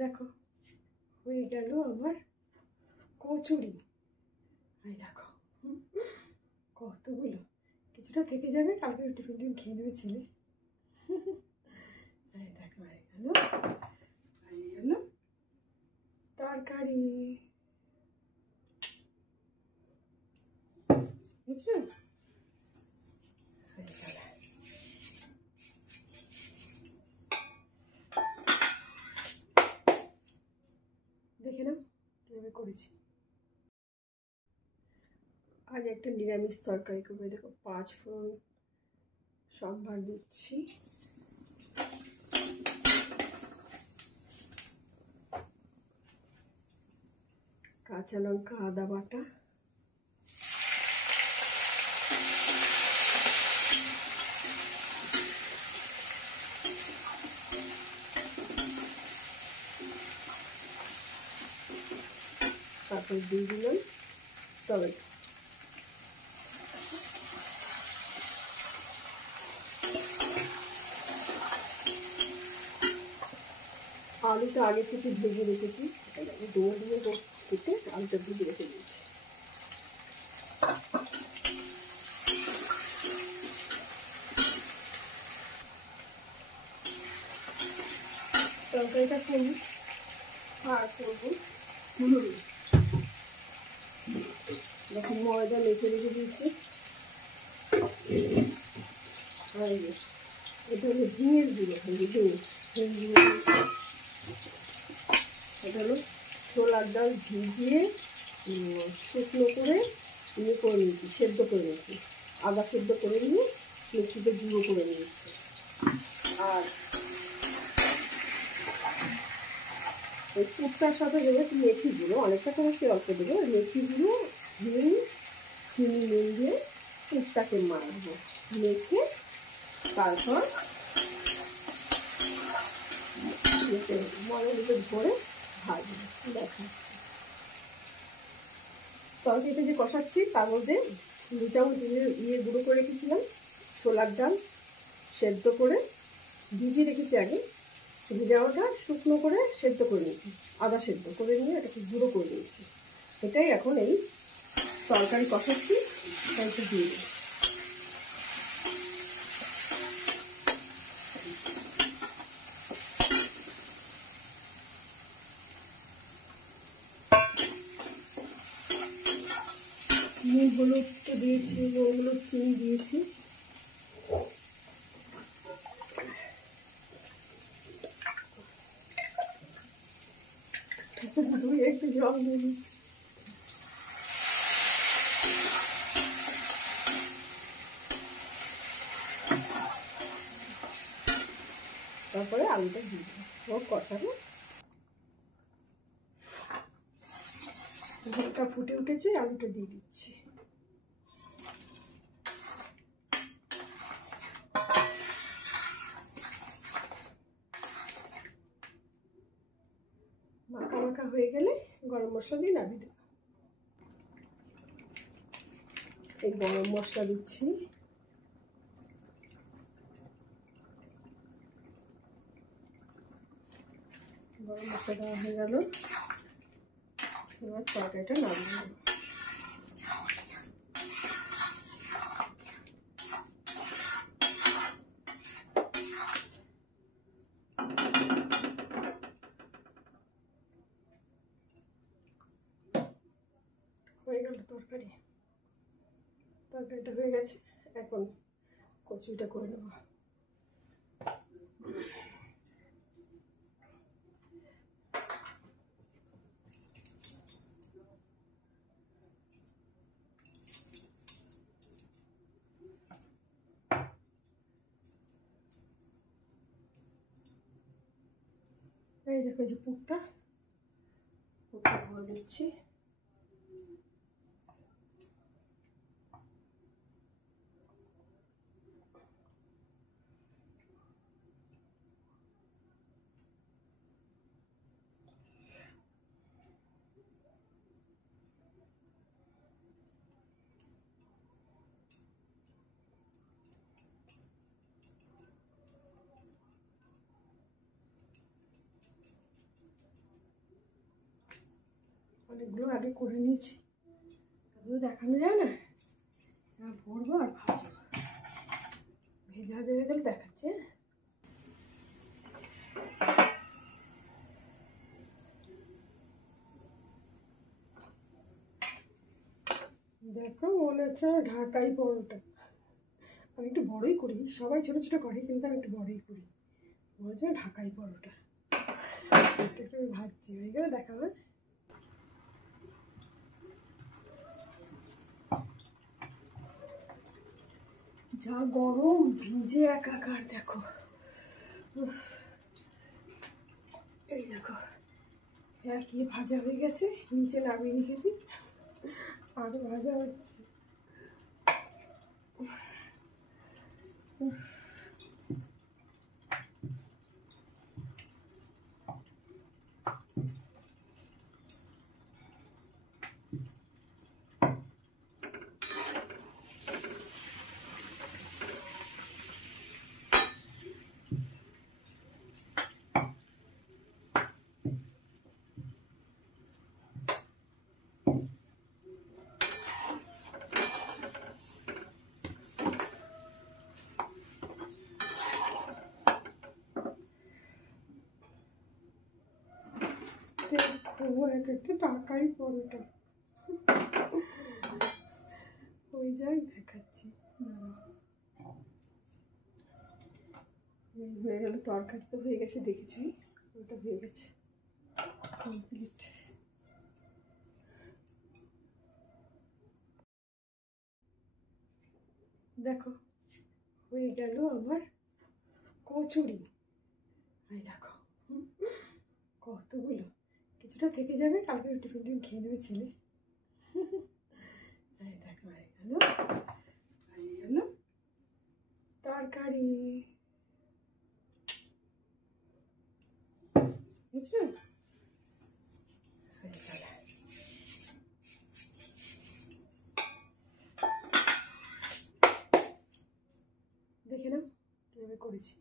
দেখো হয়ে গেল আমার কচুরি। এই দেখো কতগুলো, কিছুটা থেকে যাবে, কালকে টিফিন খেয়ে নেবে ছেলে। এই দেখো হয়ে গেল তরকারি, বুঝছো? দেখে নাও কিভাবে করেছি। আজ একটা নিরামিষ তরকারি করবো। দেখো 5 ফোড়ন সম্ভার দিচ্ছি, কাঁচা লঙ্কা, আদা বাটা, তারপর দিয়ে দিলাম টমেটো। আলুটা আগে থেকে ভেজে রেখেছি, ডুবো ডুবো কেটে আলুটা ভেজে রেখে দিয়েছি। তরকারিটা করবো আর করবো যখন ময়দা মেখে রেখে দিয়েছি। আর এটা হলো ঝিঙের গুঁড়ো, এটা হলো ছোলার ডাল ভিজিয়ে শুকনো করে করে নিয়েছি, সেদ্ধ করে নিয়েছি, আদা সেদ্ধ করে নিয়ে মিক্সিতে গুঁড়ো করে নিয়েছি। আর ওই পুরটার সাথে দেবে মেথি গুঁড়ো, অনেকটা করে সে অল্প দেবে, মেথি গুঁড়ো ঘি চিনি নুন দিয়ে পুরটাকে মাখবো, মেখে তারপর মনের ভিতরে ভরে ভাজবো। দেখাচ্ছি তরকারিটা যে কষাচ্ছি তার মধ্যে 2 চামচ গুঁড়ো করে রেখেছিলাম ছোলার ডাল, সেদ্ধ করে ভিজিয়ে রেখেছি আগে, ভিজাওয়াটা শুকনো করে সেদ্ধ করে নিয়েছি, আদা সেদ্ধ করে নিয়ে এটাকে গুঁড়ো করে নিয়েছি। এটাই এখন এই তরকারি কষাচ্ছি, তাইতে দিয়ে দিই। নুন হলুদ তো দিয়েছি, নুন হলুদ চিনি দিয়েছি, একটু জল দিয়ে দিচ্ছি। তারপরে আলুটা দিয়ে দিই, ও কষানো ঝোলটা ফুটে উঠেছে, আলুটা দিয়ে দিচ্ছি। মাখা মাখা হয়ে গেলে গরম মশলা দিয়ে নামিয়ে দেব। এই গরম মশলা দিচ্ছি, গরম মশলা দেওয়া হয়ে গেল। এবার তরকারিটা নামিয়ে দেব। হয়ে গেল তরকারিটা হয়ে গেছে, এখন কচুরিটা করে নেব। এই দেখো যে পুরটা ভরে দিচ্ছি। অনেকগুলো আগে করে নিয়েছি, এগুলো দেখানো যায় না। এবার ভরবো আর ভাজবো, ভেজা হয়ে গেলে দেখাচ্ছে। দেখো মনে হচ্ছে ঢাকাই পরোটা। আমি একটু বড়ই করি, সবাই ছোটো ছোটো করে, কিন্তু আমি একটু বড়ই করি। মনে হচ্ছে ঢাকাই পরোটা। একটু ভাজছি, হয়ে গেলে দেখাবে। যা গরম, ভিজে একাকার। দেখো এই দেখো, কি ভাজা হয়ে গেছে, নিচে নামিয়ে রেখেছি, আরো ভাজা হচ্ছে। এক একটা টাকাই পরোটা ওই যাই দেখাচ্ছি। হয়ে গেল, তরকারি তো হয়ে গেছে, দেখেছি ওটা হয়ে গেছে কমপ্লিট। দেখো হয়ে গেল আমার কচুরি। এই দেখো কতগুলো, কিছুটা থেকে যাবে, কালকে টিফিন খেয়ে নেবে ছেলে। এই দেখো হয়ে গেল, হয়ে গেল তরকারি, বুঝছো? দেখে নাও কীভাবে করেছি।